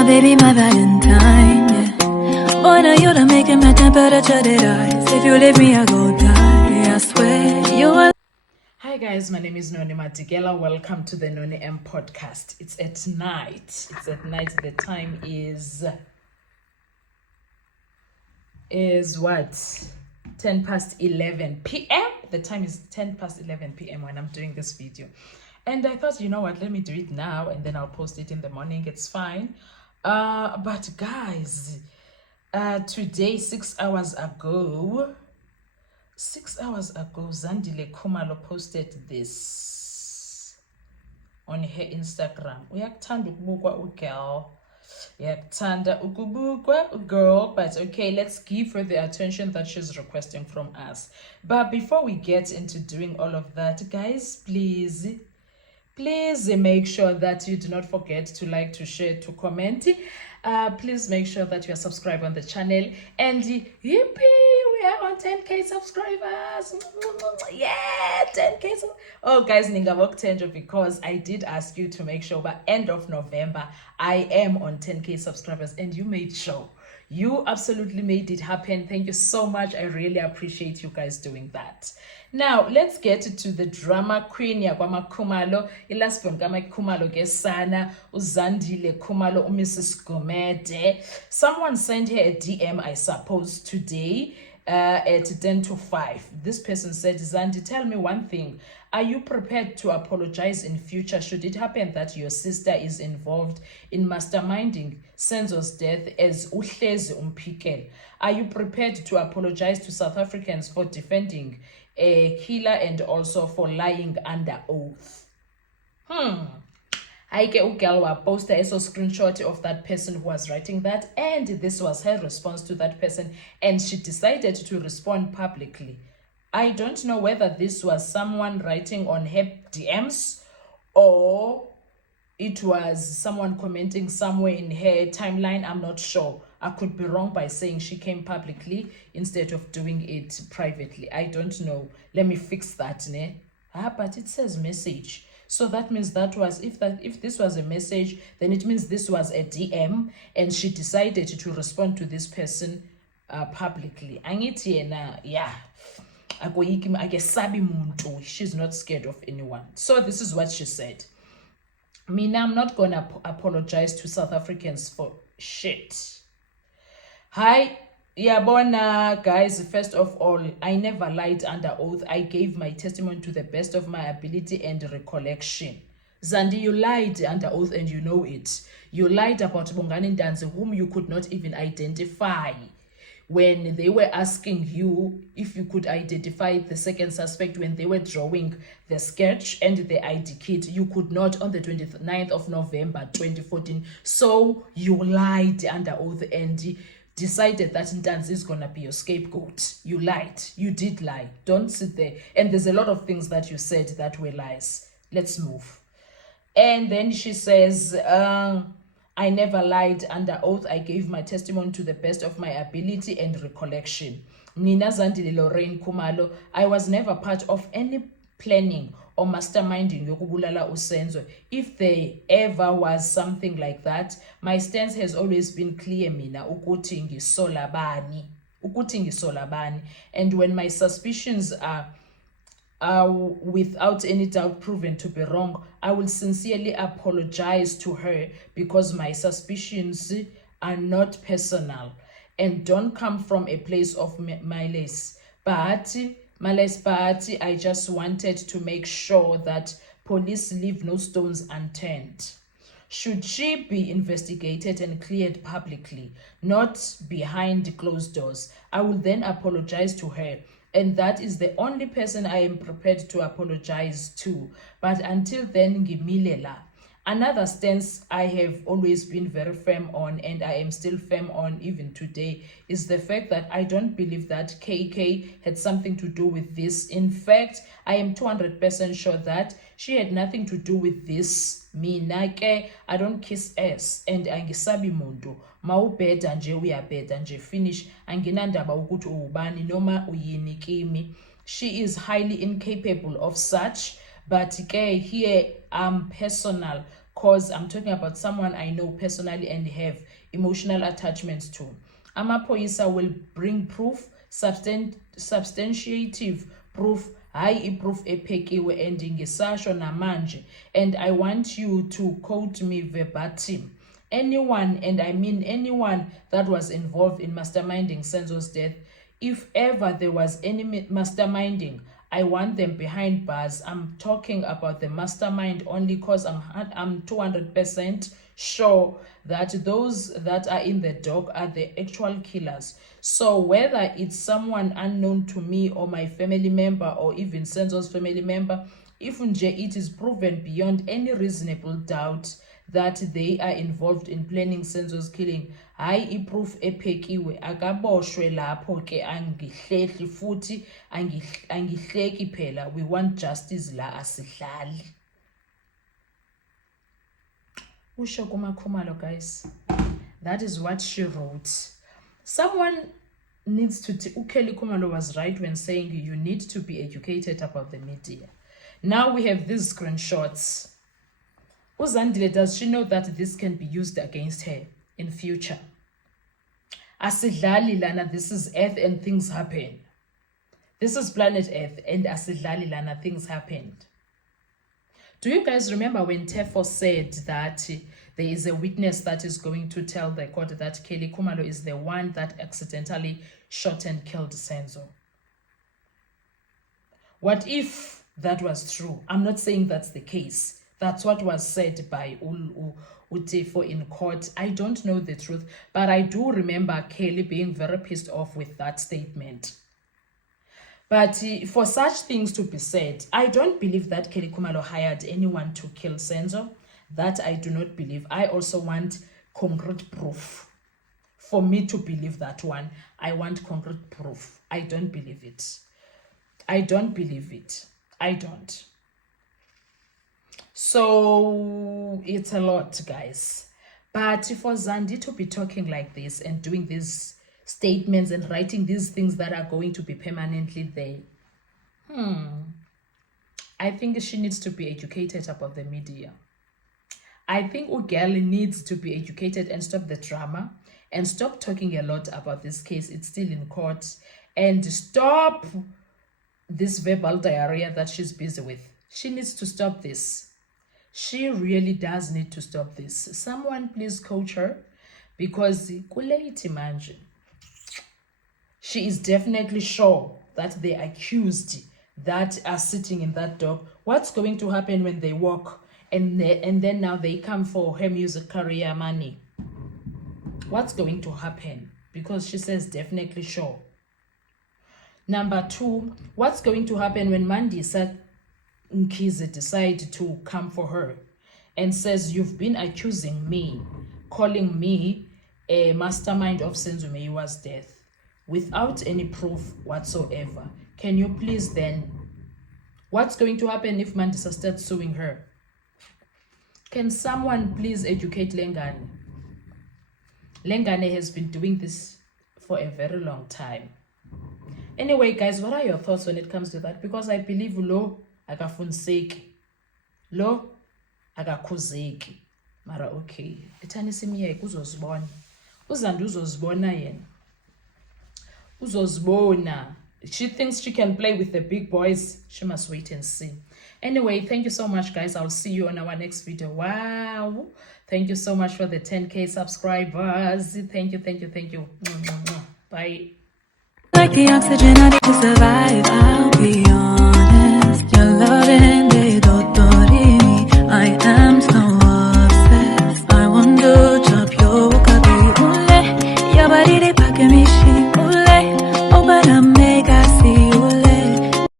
my baby, my Valentine, yeah. Boy, now you done making my temperature rise. If you leave me, I go die, I swear. You are. Hi guys, my name is Noni Matigela. Welcome to the Noni M podcast. It's at night. The time is what? 10 past 11 p.m. The time is 10 past 11 p.m. when I'm doing this video. And I thought, you know what, let me do it now and then I'll post it in the morning. It's fine. But guys, today, 6 hours ago, Zandile Khumalo posted this on her Instagram. Uyakuthanda ukubukwa ugirl. Uyakuthanda ukubukwa ugirl. But okay, let's give her the attention that she's requesting from us. But before we get into doing all of that, guys, please make sure that you do not forget to like, to share, to comment. Please make sure that you are subscribed on the channel. And yippee, we are on 10k subscribers. Yeah, 10k. Oh guys, ningabok tenjo, because I did ask you to make sure by end of November I am on 10k subscribers, and you made sure. You absolutely made it happen. Thank you so much. I really appreciate you guys doing that. Now, let's get to the drama queen yakwama Khumalo. Ilasbon kama Khumalo gesana Uzandile Khumalo Mrs. Gumede. Someone sent her a DM, I suppose, today at 10 to 5. This person said, Zandi, tell me one thing. Are you prepared to apologize in future should it happen that your sister is involved in masterminding Senzo's death as Uhlezi Umpikel? Are you prepared to apologize to South Africans for defending a killer and also for lying under oath? Aike Ugalwa posted a screenshot of that person who was writing that, and this was her response to that person, and she decided to respond publicly. I don't know whether this was someone writing on her DMs or it was someone commenting somewhere in her timeline. I'm not sure. I could be wrong by saying she came publicly instead of doing it privately. I don't know. Let me fix that. But it says message. So that means that was, if this was a message, then it means this was a DM and she decided to respond to this person publicly. Yeah. She's not scared of anyone. So this is what she said. Mina, I'm not gonna apologize to South Africans for shit. Hi, Yabona, guys. First of all, I never lied under oath. I gave my testimony to the best of my ability and recollection. Zandi, you lied under oath and you know it. You lied about Bongani Ndanzi, whom you could not even identify. When they were asking you if you could identify the second suspect when they were drawing the sketch and the ID kit, you could not on the 29th of November 2014. So you lied under oath and decided that Ntanzi is gonna be your scapegoat. You lied. You did lie. Don't sit there. And there's a lot of things that you said that were lies. Let's move. And then she says, I never lied under oath. I gave my testimony to the best of my ability and recollection. Nina Zandile Lorraine Khumalo, I was never part of any planning or masterminding yokubulala uSenzo. If there ever was something like that, my stance has always been clear, mina, ukuthi ngisolabani. And when my suspicions are without any doubt proven to be wrong, I will sincerely apologize to her because my suspicions are not personal and don't come from a place of malice. But I just wanted to make sure that police leave no stones unturned. Should she be investigated and cleared publicly, not behind closed doors, I will then apologize to her. And that is the only person I am prepared to apologize to. But until then, ngimilela. Another stance I have always been very firm on, and I am still firm on even today, is the fact that I don't believe that KK had something to do with this. In fact, I am 200% sure that she had nothing to do with this. Mina ke, I don't kiss ass, and angisabi muntu. Mawubheda nje uyabheda nje, finish. Anginandaba ukuthi ubani noma uyini kimi. She is highly incapable of such. But here personal because I'm talking about someone I know personally and have emotional attachments to. Amaphoyisa will bring proof, substantiative proof, hayi proof ephekiwe and ngisasho namanje, and I want you to quote me verbatim. Anyone, and I mean anyone, that was involved in masterminding Senzo's death, if ever there was any masterminding, I want them behind bars. I'm talking about the mastermind only because I'm 200% sure that those that are in the dock are the actual killers. So whether it's someone unknown to me or my family member or even Senzo's family member, if it is proven beyond any reasonable doubt that they are involved in planning Senzo's killing, hayi iproof ephekiwe, akaboshwe lapho ke angihlehli futhi angihleki phela. We want justice la asihlali. Usho kumakhumalo, guys. That is what she wrote. Someone needs to Ukeli Khumalo was right when saying you need to be educated about the media. Now we have these screenshots. Uzandile, does she know that this can be used against her in future? Asidlali lana, this is Earth and things happen. This is planet Earth and asidlali lana, things happened. Do you guys remember when Tefo said that there is a witness that is going to tell the court that Kelly Khumalo is the one that accidentally shot and killed Senzo? What if that was true? I'm not saying that's the case. That's what was said by Tefo in court. I don't know the truth, but I do remember Kelly being very pissed off with that statement. But for such things to be said, I don't believe that Kelly Khumalo hired anyone to kill Senzo. That I do not believe. I also want concrete proof. For me to believe that one, I want concrete proof. I don't believe it. I don't believe it. I don't. So it's a lot, guys. But for Zandi to be talking like this and doing these statements and writing these things that are going to be permanently there, I think she needs to be educated about the media. I think Ugali needs to be educated and stop the drama and stop talking a lot about this case. It's still in court, and stop this verbal diarrhea that she's busy with. She needs to stop this. She really does need to stop this. Someone please coach her, because she is definitely sure that the accused that are sitting in that dock, what's going to happen when they walk and then now they come for her music career money? What's going to happen? Because she says definitely sure. Number two, what's going to happen when Mandisa Nkize decide to come for her and says, you've been accusing me, calling me a mastermind of Senzo Meyiwa's death without any proof whatsoever? Can you please then, what's going to happen if Mandisa starts suing her? Can someone please educate Lengane? Lengane has been doing this for a very long time. Anyway, guys, what are your thoughts when it comes to that? Because I believe lo akafunseki, lo akakhuzeki. Mara okay, ethanisa imiyeke uzozibona. Uzandi uzozibona yena. Uzozibona. She thinks she can play with the big boys. She must wait and see. Anyway, thank you so much, guys. I'll see you on our next video. Wow. Thank you so much for the 10K subscribers. Thank you. Bye. Like the oxygen I need to survive, I'll be